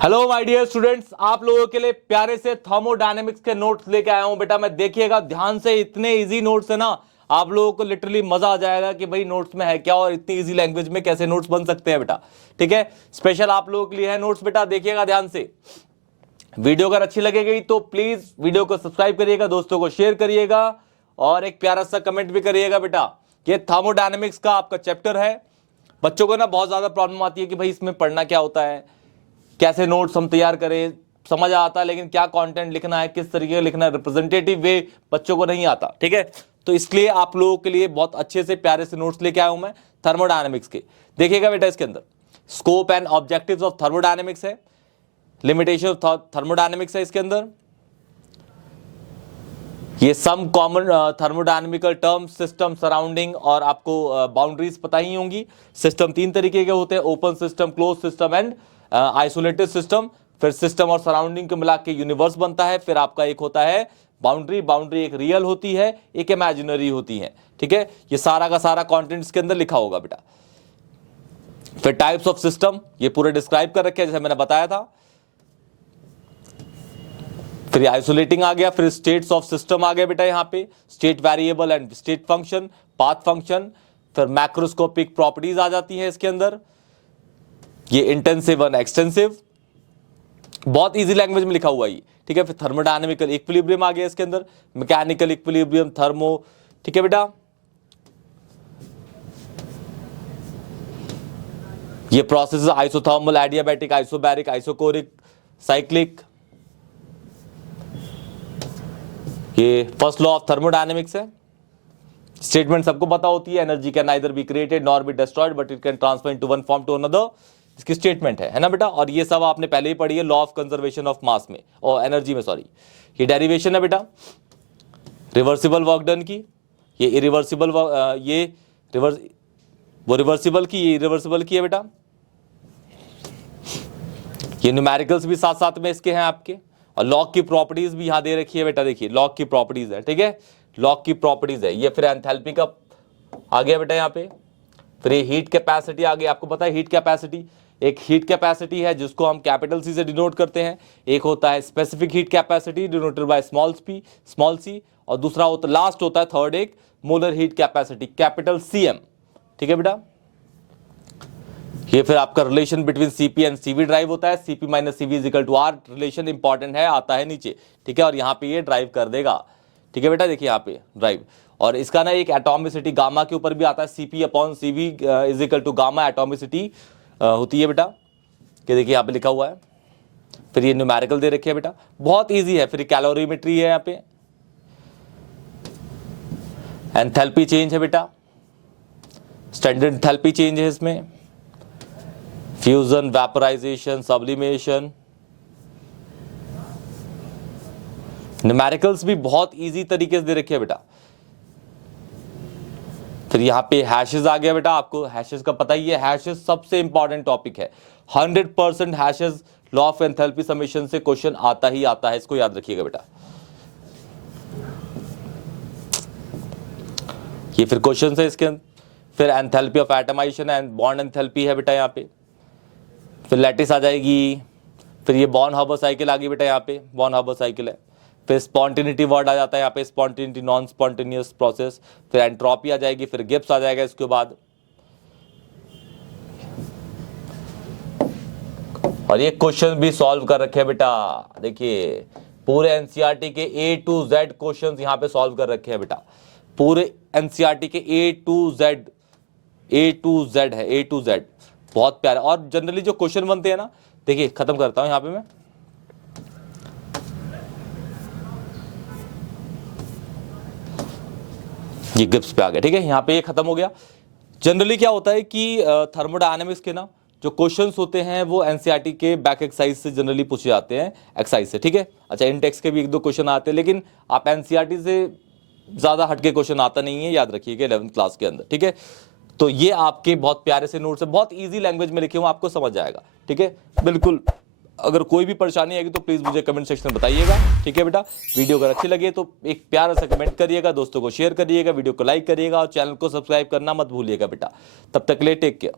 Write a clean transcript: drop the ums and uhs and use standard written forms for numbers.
Hello my dear students, आप लोगों के लिए प्यारे से थर्मोडायनेमिक्स के नोट्स लेके आया हूं। बेटा मैं देखिएगा ध्यान से, इतने इजी नोट्स है ना, आप लोगों को लिटरली मजा आ जाएगा कि भाई नोट्स में है क्या और इतनी इजी लैंग्वेज में कैसे नोट्स बन सकते हैं बेटा। ठीक है, स्पेशल आप लोगों के लिए है नोट्स बेटा, देखिएगा ध्यान से। वीडियो अगर अच्छी लगेगी तो प्लीज वीडियो को सब्सक्राइब करिएगा, दोस्तों को शेयर करिएगा और एक प्यारा सा कमेंट भी करिएगा बेटा। ये थर्मोडायनेमिक्स का आपका चैप्टर है। बच्चों को ना बहुत ज्यादा प्रॉब्लम आती है कि भाई इसमें पढ़ना क्या होता है, कैसे नोट्स हम तैयार करें, समझ आता है लेकिन क्या कंटेंट लिखना है, किस तरीके का लिखना है, रिप्रेजेंटेटिव वे बच्चों को नहीं आता। ठीक है, तो इसलिए आप लोगों के लिए बहुत अच्छे से प्यारे से नोट्स लेके आया हूं मैं थर्मोडायनेमिक्स के। देखिएगा बेटा, इसके अंदर scope and objectives of thermodynamics है, लिमिटेशन ऑफ थर्मोडायनेमिक्स है इसके अंदर, ये some common thermodynamical term, system, surrounding और आपको बाउंड्रीज पता ही होंगी। सिस्टम तीन तरीके के होते हैं, open system, close system and isolated system. फिर सिस्टम और सराउंडिंग को मिला के यूनिवर्स बनता है। फिर आपका एक होता है बाउंड्री, बाउंड्री एक रियल होती है, एक इमेजिनरी होती है। ठीक है, ये सारा का सारा कंटेंट इसके अंदर लिखा होगा बेटा। फिर टाइप्स ऑफ सिस्टम ये पूरे डिस्क्राइब कर रखे हैं जैसे मैंने बताया था। फिर आइसोलेटिंग आ गया, फिर स्टेट्स ऑफ सिस्टम आ गया बेटा, यहां पे state variable and state function, path function. फिर मैक्रोस्कोपिक प्रॉपर्टीज आ जाती हैं इसके अंदर, ये इंटेंसिव और एक्सटेंसिव, बहुत इजी लैंग्वेज में लिखा हुआ है। ठीक है, फिर थर्मोडायनेमिकल इक्विलिब्रियम आ गया इसके अंदर, मैकेनिकल इक्विलिब्रियम, थर्मो। ठीक है बेटा, ये process isothermal, adiabatic, isobaric, isochoric, cyclic. ये फर्स्ट लॉ ऑफ थर्मोडायनेमिक्स है। स्टेटमेंट सबको पता होती है, energy can neither be created nor be destroyed but it can transfer into one form to another. इसकी स्टेटमेंट है ना बेटा, और ये सब आपने पहले ही पढ़ी है law of conservation of mass में और एनर्जी में, सॉरी। ये डेरिवेशन है बेटा रिवर्सिबल वर्क डन की, ये इरिवर्सिबल, ये रिवर्स, वो रिवर्सिबल की, ये इरिवर्सिबल की है बेटा। ये न्यूमेरिकल्स भी साथ साथ में इसके हैं आपके, और लॉग की प्रॉपर्टीज भी यहां दे रखी है बेटा। देखिए लॉग की प्रॉपर्टीज है, ठीक है, लॉग की प्रॉपर्टीज है ये। फिर एंथैल्पी का आ गया बेटा यहाँ पे। फिर ये हीट कैपेसिटी आ गई, आपको पता है हीट कैपेसिटी, एक हीट कैपेसिटी है जिसको हम कैपिटल सी से डिनोट करते हैं। एक होता है specific heat capacity denoted by small C, और दूसरा होता लास्ट होता है थर्ड एक molar heat capacity, capital CM। ठीक है बेटा, ये फिर आपका relation between CP and CV derive होता है, CP minus CV is equal to R. Relation important है, आता है नीचे। ठीक है, और यहाँ पे ये ड्राइव कर देगा। ठीक है बेटा, देखिए यहाँ पे ड्राइव, और इसका ना एक एटॉमिसिटी गामा के ऊपर भी आता है, CP upon CV is equal to gamma atomicity होती है बेटा, कि देखिए यहाँ पे लिखा हुआ है। फिर ये न्यूमेरिकल दे रखे है बेटा, बहुत ईजी है। फिर कैलोरीमेट्री है यहाँ पे, एंथैल्पी चेंज है बेटा, स्टैंडर्ड एंथैल्पी चेंज है इसमें, फ्यूजन, वेपोराइजेशन, सब्लिमेशन। न्यूमेरिकल्स भी बहुत इजी तरीके से दे रखे हैं बेटा। फिर यहाँ पे हैशेस आ गया बेटा, आपको हैशेस का पता ही है, हैशेस सबसे इंपॉर्टेंट टॉपिक है। 100% hashes law of enthalpy summation से क्वेश्चन आता ही आता है, इसको याद रखिएगा बेटा। ये फिर क्वेश्चन है इसके अंदर। फिर enthalpy of atomisation and bond enthalpy है बेटा यहाँ पे। फिर लैटिस आ जाएगी। फिर ये बॉर्न हार्बर साइकिल आ गई बेटा, यहाँ पे बॉर्न हार्बर साइकिल है। फिर स्पॉन्टिनिटी वर्ड आ जाता है यहाँ पे, स्पॉन्टिनिटी, नॉन स्पॉन्टेनियस प्रोसेस। फिर एंट्रोपी आ जाएगी, फिर गिब्स आ जाएगा इसके बाद। और ये क्वेश्चन भी सॉल्व कर रखे हैं बेटा, देखिए पूरे एनसीईआरटी के A to Z क्वेश्चंस यहाँ पे सॉल्व कर रखे हैं बेटा। पूरे एनसीईआरटी के A to Z है, A to Z, बहुत प्यारे। और जनरली जो क्वेश्चन बनते हैं ना, देखिए खत्म करता हूं यहां पे मैं, ये गिब्स पे आ गया। ठीक है, यहां पे ये खत्म हो गया। जनरली क्या होता है कि थर्मोडायनेमिक्स के ना जो क्वेश्चंस होते हैं वो एनसीईआरटी के बैक एक्सरसाइज से जनरली पूछे जाते हैं, एक्सरसाइज से। ठीक है, अच्छा इन टेक्स्ट के भी एक दो क्वेश्चन आते हैं, लेकिन आप एनसीईआरटी से ज्यादा हटके क्वेश्चन आता नहीं है, याद रखिएगा 11th क्लास के अंदर। ठीक है, तो ये आपके बहुत प्यारे से नोट्स है, बहुत इजी लैंग्वेज में लिखे हुए, आपको समझ जाएगा। ठीक है, बिल्कुल। अगर कोई भी परेशानी आएगी तो प्लीज मुझे कमेंट सेक्शन में बताइएगा। ठीक है बेटा, वीडियो अगर अच्छी लगे तो एक प्यारा सा कमेंट करिएगा, दोस्तों को शेयर करिएगा, वीडियो को लाइक करिएगा और चैनल को सब्सक्राइब करना मत भूलिएगा बेटा। तब तक के लिए टेक केयर।